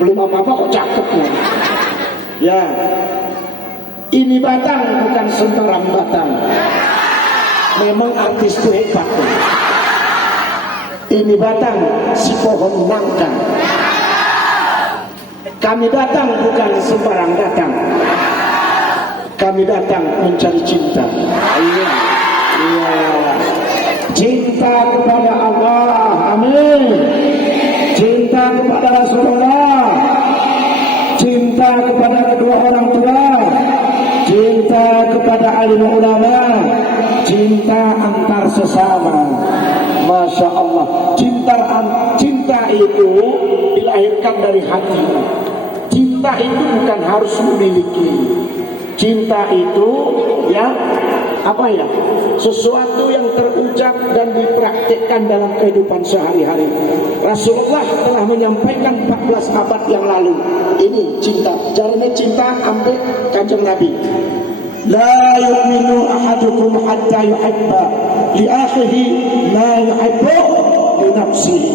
Belum apa-apa kok cakep ya. Ini batang bukan sembarang batang. Memang artis itu hebat. Ini batang si pohon nangka. Kami datang bukan sembarang datang. Kami datang mencari cinta. Iya. Cinta kepada Allah. Amin. Cinta kepada Rasulullah, cinta kepada kedua orang tua, cinta kepada alim ulama, cinta antar sesama. Masya Allah, cinta itu dilahirkan dari hati. Cinta itu bukan harus memiliki. Cinta itu sesuatu yang terucap dan dipraktikkan dalam kehidupan sehari-hari. Rasulullah telah menyampaikan 14 abad yang lalu. Ini cinta. Caranya cinta ambil Kanjeng Nabi. La yu'minu ahadukum hatta yuhibba li akhihi ma yuhibbu li nafsihi.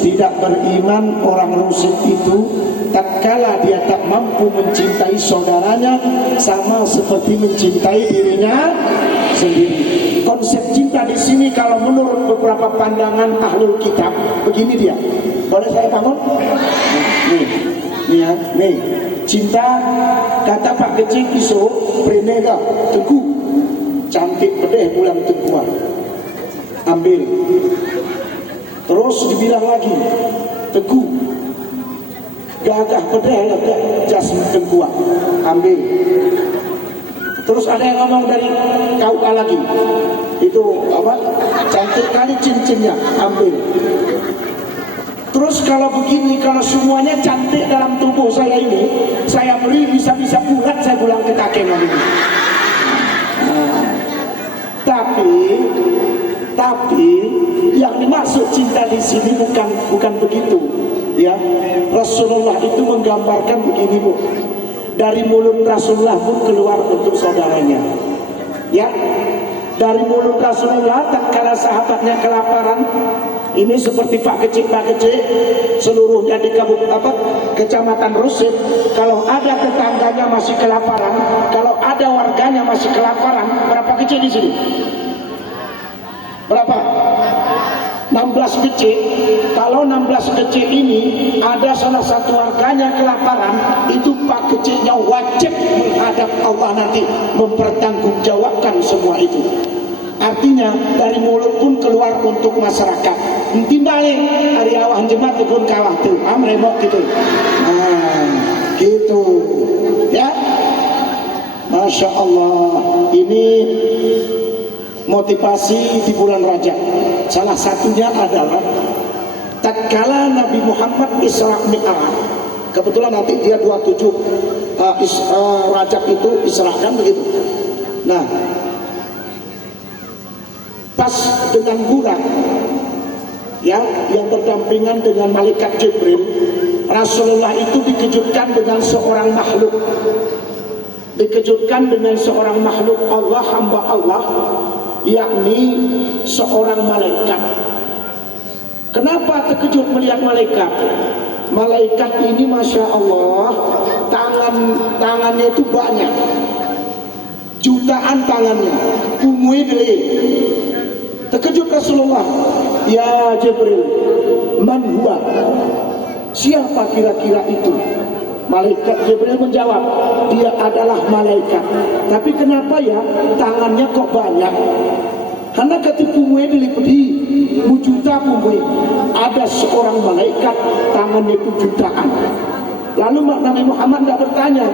Tidak beriman orang musyrik itu tatkala dia tak mampu mencintai saudaranya sama seperti mencintai dirinya sendiri. Konsep cinta di sini kalau menurut beberapa pandangan ahlul kitab begini dia. Boleh saya bangun? Nih, cinta kata Pak Kecil iso prenega teguh cantik pedeh bulan tengkuan. Ambil. Terus dibilang lagi teguh gagah pedeh jas tengkuan. Ambil. Terus ada yang ngomong dari KUA lagi, itu cantik kali cincinnya, ambil. Terus kalau begini, kalau semuanya cantik dalam tubuh saya ini, saya beli bisa-bisa bulat saya pulang ke kakek ini. Tapi yang dimaksud cinta di sini bukan begitu, ya. Rasulullah itu menggambarkan begini, Bu. Dari mulut Rasulullah pun keluar untuk saudaranya. Ya, dari mulut Rasulullah tatkala sahabatnya kelaparan, ini seperti Pak Kecil seluruhnya di Kecamatan Rusif, kalau ada tetangganya masih kelaparan, kalau ada warganya masih kelaparan, berapa kecil di sini? Berapa? 16 kecil. Kalau 16 kecil ini ada salah satu warganya kelaparan, itu Pak Kecilnya wajib menghadap Allah nanti mempertanggungjawabkan semua itu. Artinya dari mulut pun keluar untuk masyarakat. Timbalik hari awah jemaat pun kawah tuh, remok gitu. Nah, gitu. Ya. Masya Allah. Ini motivasi di bulan Rajab. Salah satunya adalah tatkala Nabi Muhammad Isra Mi'raj. Kebetulan nanti dia 27 Rajab itu Isra kan begitu. Nah, pas dengan bulan yang berdampingan dengan malaikat Jibril, Rasulullah itu dikejutkan dengan seorang makhluk. Dikejutkan dengan seorang makhluk Allah, hamba Allah, yakni seorang malaikat. Kenapa terkejut melihat malaikat? Malaikat ini Masya Allah, tangannya itu banyak, jutaan tangannya, umumnya. Terkejut Rasulullah, ya Jibril, man huwa? Siapa kira-kira itu? Malaikat Jibril menjawab, dia adalah malaikat. Tapi kenapa ya tangannya kok banyak? Karena ketika pumuhe dilipeti juta pumuhe, ada seorang malaikat tangannya itu jutaan. Lalu Nabi Muhammad tidak bertanya,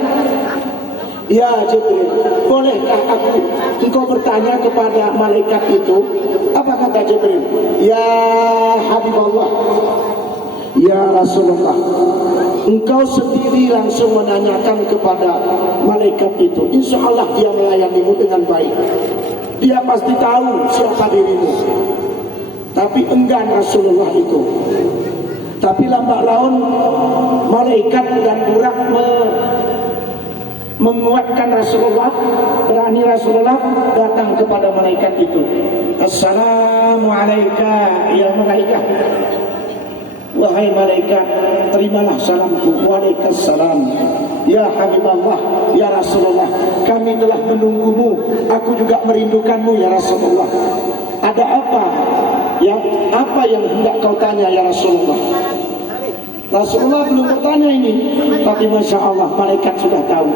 ya Jibril, bolehkah engkau bertanya kepada malaikat itu? Apa kata Jibril? Ya Habibullah, ya Rasulullah, engkau sendiri langsung menanyakan kepada malaikat itu. Insya Allah dia melayanimu dengan baik. Dia pasti tahu siapa dirimu. Tapi enggan Rasulullah itu. Tapi lambat laun malaikat dan burak menguatkan Rasulullah. Berani Rasulullah datang kepada malaikat itu. Assalamualaikum ya malaikat. Wahai malaikat, terimalah salamku. Waalaikumsalam. Ya Habiballah, ya Rasulullah, kami telah menunggumu. Aku juga merindukanmu ya Rasulullah. Ada apa? Ya, apa yang hendak kau tanya ya Rasulullah? Rasulullah belum bertanya ini, tapi Masya Allah malaikat sudah tahu.